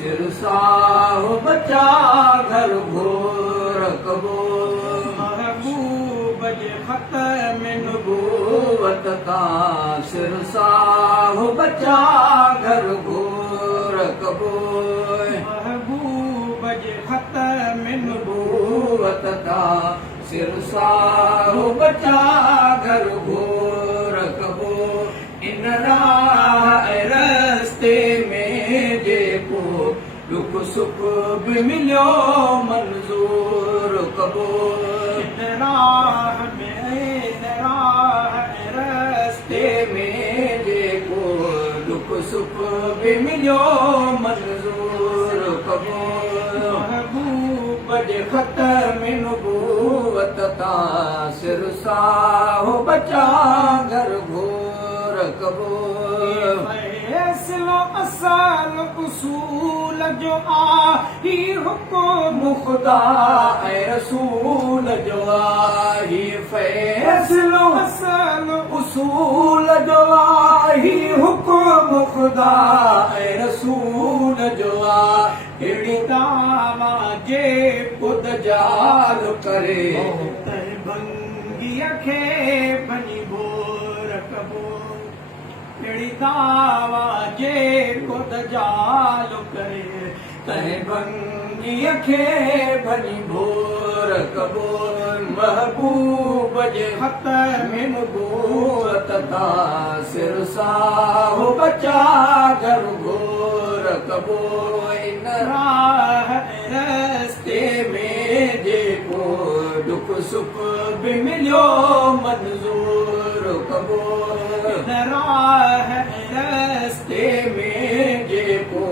सिरसाहो बचा घर घोर कबो महबूब जे ख़त में नबूवत का सिरसाहो बचा घर घोर कबो महबूब जे ख़त में नबूवत का सिरसाहो बचा घर घोर कबो इन राह रस्ते में जेको दुख सुख बि मिलियो मंज़ूर कबो राह रस्ते में जेको दुख सुख बि मिलियो मंज़ूर कबो महबूब जे ख़त में नबूवत ता सिरसाहो बचा घर घोर कबो फैसलो असल उसूल जो आही हुकुम खुदा ऐं रसूल जो आही फैसलो असल उसूल जो आही हुकुम खुदा ऐं रसूल जो अहिड़ी दावा जे ख़ुद जाल करे तंहिं भंगीअ खे भञी बोर कबो अहिड़ी दावा जे ख़ुद जाल करे तंहिं भंगीअ खे भञी भोर कबो महबूब जे ख़त में नबूवत ता सिरसाहो बचा घर घोर कबो इन राह रस्ते में जेको दुख सुख बि मिलियो मंज़ूर कबो राह रस्ते में जेको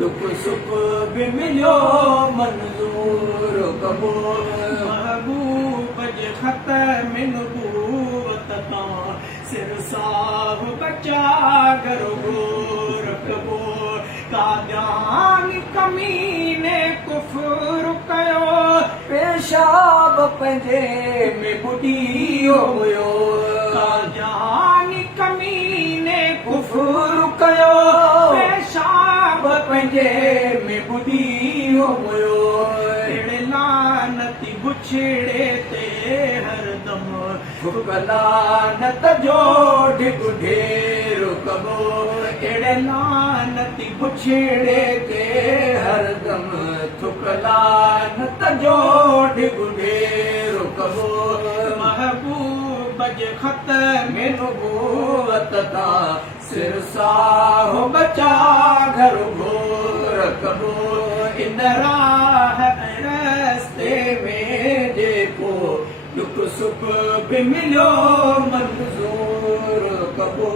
दुख सुख बि मिलियो मंज़ूर कबो महबूब जे ख़त में नबूवत तां सिरसाहो बचा घर घोर कबो कादियानी कमीने कुफ्र कयो पेशाब पंहिंजे में बुॾी हुयो कादियानी कमीने कुफ्र कयो पेशाब पंहिंजे में बुॾी हुयो अहिड़े लानती बुछड़े ते हरदम लानत जो ढिग ढेर कबो अहिड़े लानती बुछड़े ते हरदम थुक लानत जो ढिग ढेर कबो महबूब जे ख़त में नबूवत ता सिरसाहो बचा घर घोर कबो इन राह रस्ते में जेको दुख सुख बि मिलियो मंज़ूर कबो